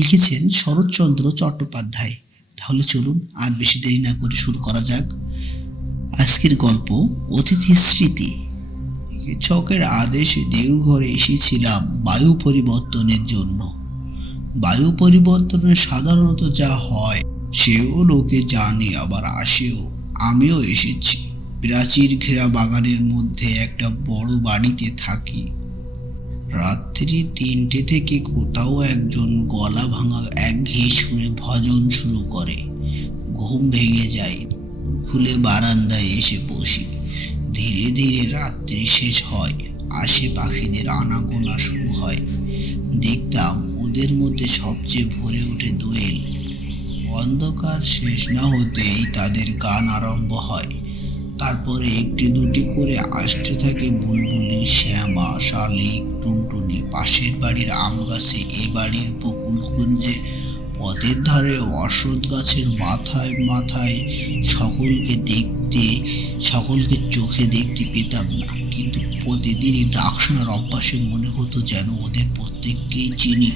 লিখেছেন শরৎচন্দ্র চট্টোপাধ্যায়। তাহলে চলুন আর বেশি দেরি না করে শুরু করা যাক। আজকের গল্প, অতিথির স্মৃতি। চিকিৎসকের আদেশে দেওঘরে এসেছিলাম বায়ু পরিবর্তনের জন্য। বায়ু পরিবর্তনের সাধারণত যা হয়, সেও লোকে জানে, আবার আসেও। আমিও এসেছি। প্রাচীর ঘেরা বাগানের মধ্যে একটা বড় বাড়িতে থাকি। রাত্রি তিনটে থেকে কোথাও একজন গলা ভাঙা একঘেয়ে সুরে ভজন শুরু করে। ঘুম ভেঙে যায়। খুলে বারান্দায় এসে বসি। ধীরে ধীরে রাত্রি শেষ হয়। আশে পাখিদের আনাগোনা শুরু হয়। দেখতাম ওদের মধ্যে সবচেয়ে ভরে ওঠে দোয়েল। অন্ধকার শেষ না হতেই তাদের গান আরম্ভ হয়। তারপরে একটি দুটি করে আসতে থাকে বুলবুলি, শ্যামা, শালিক টুনটুনি পাশের বাড়ির আম গাছে, এ বাড়ির বকুল কুঞ্জে পথের ধারে অশ্বত্থ গাছের মাথায় মাথায় সকলকে দেখতে, সকলকে চোখে দেখতে পেতাম না। কিন্তু প্রতিদিনই ডাক শোনার অভ্যাসে মনে হতো যেন ওদের প্রত্যেককেই চিনি।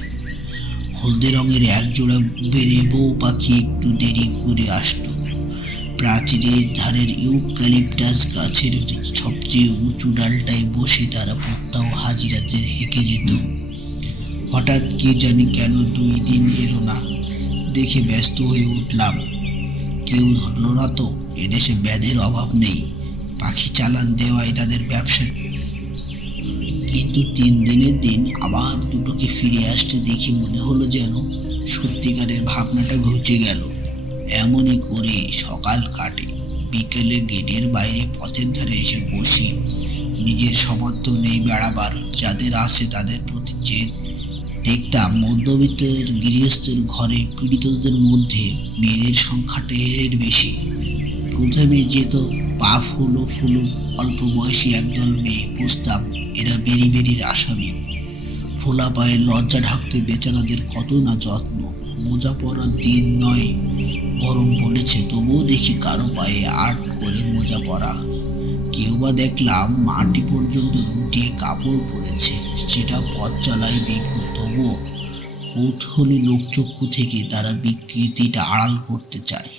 হলদে রঙের একজোড়া হঠাৎ কে জানি কেন দুই দিন এলো না। দেখে ব্যস্ত হয়ে উঠলাম। কেউ ধরলো না তো, এদেশে ব্যাধের অভাব নেই। পাখি চালান দেওয়াই তাদের ব্যবসা। কিন্তু তিন দিনের দিন আবার দুটোকে ফিরে আসতে দেখে মনে হলো যেন সত্যিকারের ভাবনাটা ঘুচে গেল। এমনই করে সকাল কাটে। বিকেলে গেটের বাইরে পথের ধারে এসে বসি। নিজের সামর্থ্য নেই বেড়াবার, যাদের আসে তাদের প্রতি দেখতাম মধ্যবিত্তের গৃহস্থের ঘরে পীড়িতদের মধ্যে মেয়েদের সংখ্যাটা এর বেশি। প্রথমে যেত পা ফুলো ফুলো, অল্প বয়সী একদল মেয়ে বুঝতাম এরা বেরি বেরির আসামি ফোলা পায়ে লজ্জা ঢাকতে বেচারাদের কত না যত্ন। মোজা পরার দিন নয়, গরম পড়েছে, তবুও দেখি কারও পায়ে আর্ট করে মোজা পরা। কেউ বা দেখলাম মাটি পর্যন্ত লুটিয়ে কাপড় পরেছে, সেটা পথ চালায় বিজ্ঞ। তবুও কৌতূহলী লোকচক্ষু থেকে তারা বিকৃতিটা আড়াল করতে চায়।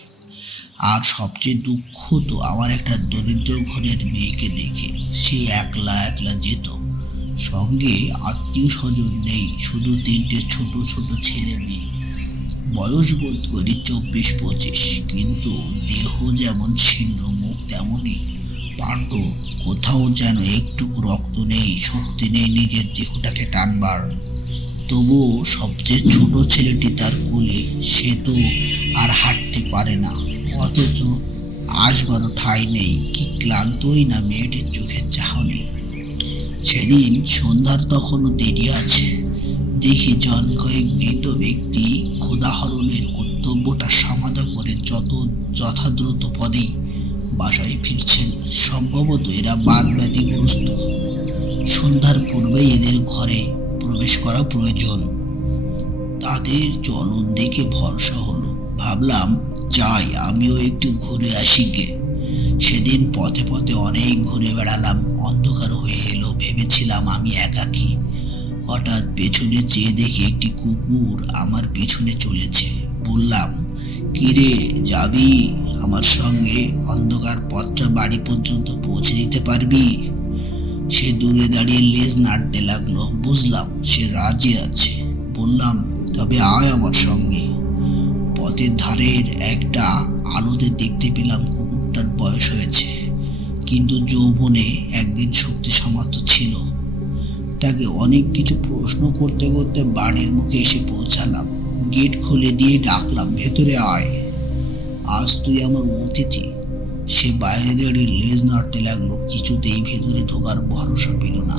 আর সবচেয়ে দুঃখ তো আমার একটা দরিদ্র ঘরের মেয়েকে দেখে। সে একলা একলা যেত। সঙ্গে আত্মীয় স্বজন নেই, শুধু তিনটে ছোট ছোট ছেলে মেয়ে। বয়স বোধ করি চব্বিশ পঁচিশ, কিন্তু দেহ যেমন ছিন্ন, মুখ তেমনই। পাণ্ড, কোথাও যেন একটুকু রক্ত নেই, শক্তি নেই নিজের দেহটাকে টানবার। তবুও সবচেয়ে ছোট ছেলেটি তার কোলে সে তো আর হাঁটতে পারে না। অথচ আসবারও ঠাঁই নেই, কি ক্লান্তই না মেয়েটির চোখের চাহনি। সেদিন সন্ধ্যার তখনও দেরি আছে। দেখি জন কয়েক মৃত ব্যক্তি ক্ষুদাহরণের কর্তব্যটা সমাধা করে যত যথাদ্রুত পদেই বাসায় ফিরছেন, সম্ভবত এরা বাদ ব্যাধিগ্রস্ত সন্ধ্যার পূর্বেই এদের ঘরে করা প্রয়োজন, তাদের চলন দেখে ভরসা হলো। ভাবলাম, যাই, আমিও একটু ঘুরে আসি গে। সেদিন পথে পথে অনেক ঘুরে বেড়ালাম, অন্ধকার হয়ে এলো, ভেবেছিলাম আমি একাকী। হঠাৎ পেছনে চেয়ে দেখি একটি কুকুর আমার পেছনে চলেছে। বললাম, কিরে, যাবি? আমার সঙ্গে অন্ধকার পথটা বাড়ি পর্যন্ত পৌঁছে দিতে পারবি? রাজি আছে। বললাম, তবে আয় আমার সঙ্গে। পথের ধারের একটা আলোতে দেখতে পেলাম কুকুরটার বয়স হয়েছে, কিন্তু যৌবনে একদিন শক্তি সামর্থ্য ছিল। তাকে অনেক কিছু প্রশ্ন করতে করতে বাড়ির মুখে এসে পৌঁছালাম। গেট খুলে দিয়ে ডাকলাম, ভেতরে আয়। আজ তুই আমার অতিথি। সে বাইরে দাঁড়িয়ে লেজ নাড়তে লাগল, কিছুতেই ভেতরে ঢোকার ভরসা পেল না।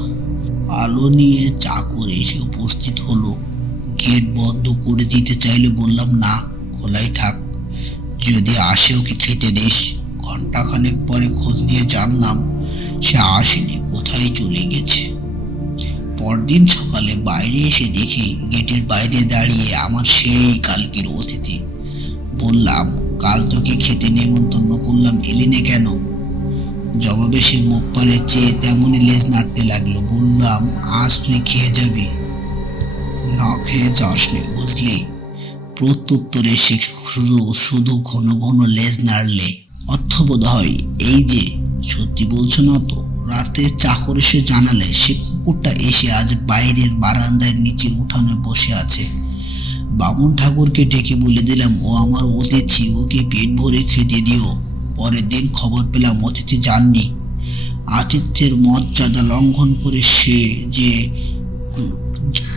আলো নিয়ে চাকর এসে উপস্থিত হলো। গেট বন্ধ করে দিতে চাইলে বললাম, না, খোলাই থাক। যদি আসে ওকে খেতে দিস। ঘন্টাখানেক পরে খোঁজ নিয়ে জানলাম, সে আসেনি, কোথায় চলে গেছে। পরদিন সকালে বাইরে এসে দেখি গেটের বাইরে দাঁড়িয়ে আমার সেই কালকের অতিথি। বললাম, কাল তোকে খেতে নেমন্তন্ন করলাম এলিনে কেন? জবাবে সে মুখ পালে চেয়ে তেমনই লেজ নাড়তে লাগল। বললাম, আজ তুই খেয়ে যাবি? না, খেয়ে যাসনি, বুঝলি? প্রত্যুত্তরে সে শুধু শুধু ঘন ঘন লেজ নাড়লে, অর্থবোধ হয়, এই যে, সত্যি বলছো না তো, রাতে চাকর এসে জানালে সে কুকুরটা এসে আজ বাইরের বারান্দায় নিচের উঠানে বসে আছে। বামুন ঠাকুরকে ডেকে বলে দিলাম, ও আমার অতিথি, ওকে পেট ভরে খেতে দিও। পরের দিন খবর পেলাম অতিথি যাননি। আতিথ্যের মর্যাদা লঙ্ঘন করে সে যে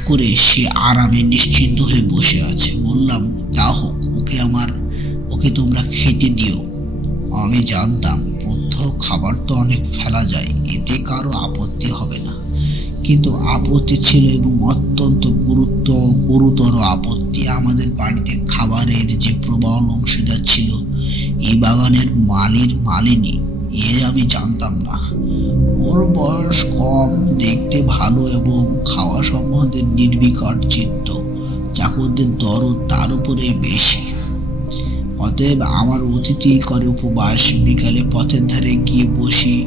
করে সে আরামে নিশ্চিন্ত হয়ে বসে আছে। বললাম তা হোক, ওকে আমার, ওকে তোমরা খেতে দিও। আমি জানতাম বুদ্ধ খাবার তো অনেক ফেলা যায়, এতে কারও আপত্তি হবে না। কিন্তু আপত্তি ছিল এবং অত্যন্ত গুরুত্ব, গুরুতর আপত্তি। আমাদের বাড়িতে খাবারের যে প্রবল অংশীদার ছিল এই বাগানের মালির মালিনী, এ আমি জানতাম না। ওর বয়স কম, দেখতে ভালো এবং খাওয়া সম্বন্ধে নির্বিকার চিত্ত চাকরদের দরদ তার উপরে বেশি। অতএব আমার অতিথি করে উপবাস, বিকালে পথের ধারে গিয়ে বসি।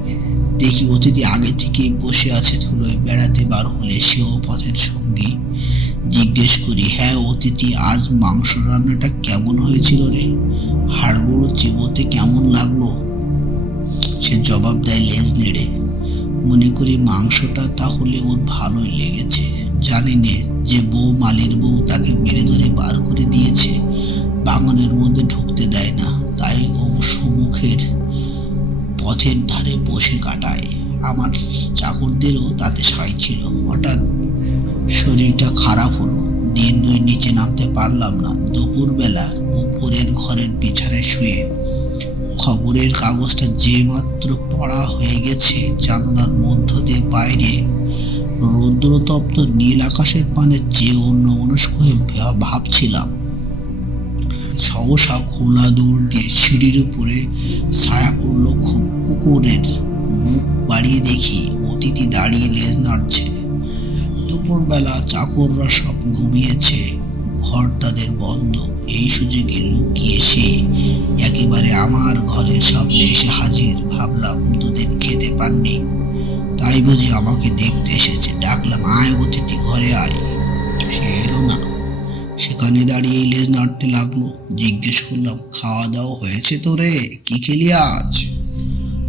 দেখি অতিথি আগে থেকেই বসে আছে, ধুলোয় বেড়াতে বার হলে সেও পথের সঙ্গী। জিজ্ঞেস করি হ্যাঁ অতিথি, আজ মাংস রান্নাটা কেমন হয়েছিল রে? হাড়গুলো চিবোতে কেমন লাগল? সে জবাব দেয়, লেজ নেড়ে। মনে করি মাংসটা তাহলে ওর ভালোই লেগেছে। জানি নে যে বউ মালির বউ তাকে মেরে ধরে বার করে দিয়েছে, বাগানের মধ্যে ঢুকতে দেয় না, তাই ও সম্মুখের পথের ধারে বসে কাটায়। আমার চাকরদেরও তাতে সাই ছিল। হঠাৎ শরীরটা খারাপ হলো। দিন দুই নিচে নামতে পারলাম না। দুপুরবেলা উপরের ঘরের বিছানায় শুয়ে খবরের কাগজটা যে মাত্র পড়া হয়ে গেছে, জানালার মধ্য দিয়ে বাইরে রৌদ্রতপ্ত নীল আকাশের পানে যে অন্য মনস্ক হয়ে ভাবছিলাম, সহসা খোলা দূর দিয়ে সিঁড়ির উপরে ছায়া পড়ল খুব কুকুরের মুখ বাড়িয়ে দেখি অতিথি দাঁড়িয়ে লেজ নাড়ছে। দুপুরবেলা চাকররা সব ঘুমিয়েছে। ঘর তাদের বন্ধ। এই সুযোগে লুকিয়ে সে একেবারে আমার ঘরের সামনে এসে হাজির। ভাবলাম দুদিন খেতে পাননি। তাই বুঝি আমাকে দেখতে এসেছে। ডাকলাম, আয় অতিথি, ঘরে আয়। সে এলো না। সেখানে দাঁড়িয়ে লেজ নাড়তে লাগল। জিজ্ঞেস করলাম, খাওয়া দাওয়া হয়েছে তো রে কি খেলি আজ?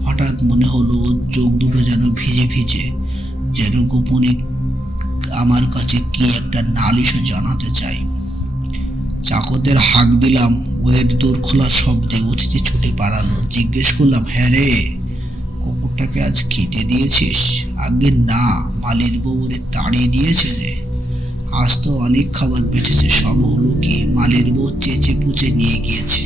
হঠাৎ মনে হলো চোখ দুটো যেন ভিজে ভিজে, যেন গোপনে আমার কাছে কি একটা নালিশও জানাতে চাই? চাকরদের হাঁক দিলাম, ওদের দূর খোলা শব্দে অতিথি ছুটে পালালো। জিজ্ঞেস করলাম হ্যাঁ রে, কুকুরটাকে আজ খেতে দিয়েছিস? আগে, না, মালির বউরে তাড়িয়ে দিয়েছে রে আজ তো অনেক খাবার বেঁচেছে, সব হলো কি? মালির বউ চেঁচে পুচে নিয়ে গিয়েছে।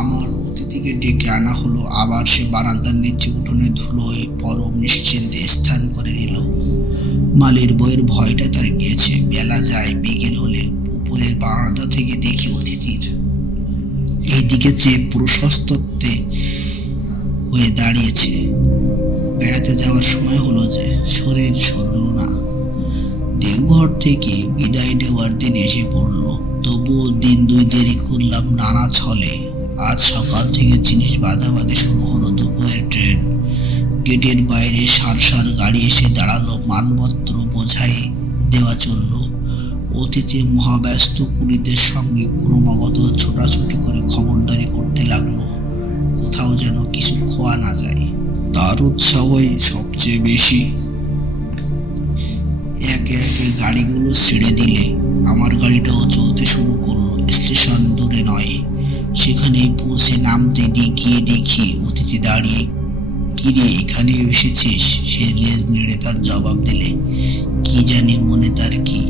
আমার অতিথিকে ডেকে আনা হলো, আবার সে বারান্দার নিচে উঠোনে ধুলোয় পরম নিশ্চিন্তে স্থান করে নিল। মালির বইয়ের ভয়টা তার গিয়েছে বেলা যায়, বিকেল হলে উপরের বারান্দা থেকে দেখি অতিথির। এইদিকে যে প্রশস্তত্বে হয়ে দাঁড়িয়েছে। বেড়াতে যাওয়ার সময় হলো যে শরীর সরল না। দেওঘর থেকে বিদায় নেওয়ার দিন এসে পড়ল। তবুও দিন দুই দেরি করলাম নানা ছলে। আজ সকাল থেকে জিনিস বাঁধাবাঁধি শুরু হলো গেটের বাইরে সার সার গাড়ি এসে দাঁড়াল মানপত্র বোঝাই দেওয়া চলল। অতীতে মহাব্যস্ত কুলিদের সঙ্গে ক্রমাগত ছোটাছুটি করে খবরদারি করতে লাগল। কোথাও যেন কিছু খোয়া না যায়। তার উৎসাহই সবচেয়ে বেশি। একে একে গাড়িগুলো ছেড়ে দিলে আমার গাড়িটাও চলতে শুরু করল, স্টেশন দূরে নয়। সেখানে পৌঁছে নামতে গিয়ে দেখি অতিথি দাঁড়িয়ে কিরে এখানে এসেছিস? সে লেজ নেড়ে তার জবাব দিলে, কি জানি মনে তার কি?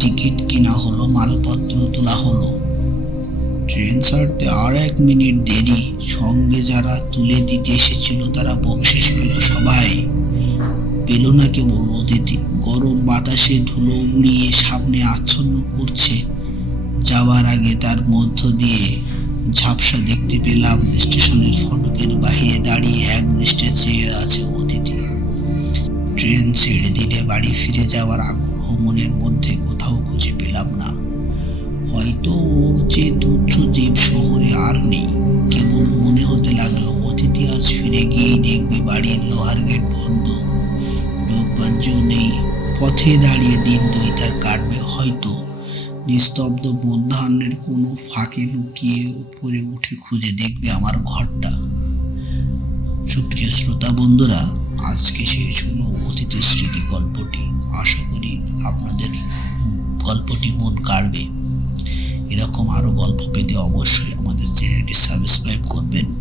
টিকিট কেনা হলো, মালপত্র তোলা হলো। ট্রেন ছাড়তে আর এক মিনিট দেরি, সঙ্গে যারা তুলে দিতে এসেছিল তারা বকশিস পেল সবাই। পেল না কেবল অতিথি গরম বাতাসে ধুলো উড়িয়ে সামনে আচ্ছন্ন করছে, যাওয়ার আগে তার মধ্য দিয়ে। ঝাপসা দেখতে পেলাম স্টেশনের ফটকের বাইরে দাঁড়িয়ে এক দৃষ্টে চেয়ে আছে অতিথি। ট্রেন ছেড়ে দিলে বাড়ি ফিরে যাওয়ার আগ্রহ মনের মধ্যে কোথাও খুঁজে পেলাম না। হয়তো ওর চেয়ে তুচ্ছ জীব শহরে আর নেই। কেবল মনে হতে লাগল, অতিথি আজ ফিরে গিয়েই দেখবে বাড়ির লোহার গেট বন্ধ। ঢোকবার জো নেই। পথে দাঁড়িয়ে দিন দুই তার কাটবে, হয়তো নিস্তব্ধ মধ্যাহ্নের কোনো ফাঁকে লুকিয়ে উপরে উঠে খুঁজে দেখবে আমার ঘরটা। সুপ্রিয় শ্রোতা বন্ধুরা, আজকে শেষ হলো অতীতের স্মৃতি গল্পটি আশা করি আপনাদের গল্পটি মন কাড়বে। এরকম আরও গল্প পেতে অবশ্যই আমাদের চ্যানেলটি সাবস্ক্রাইব করবেন।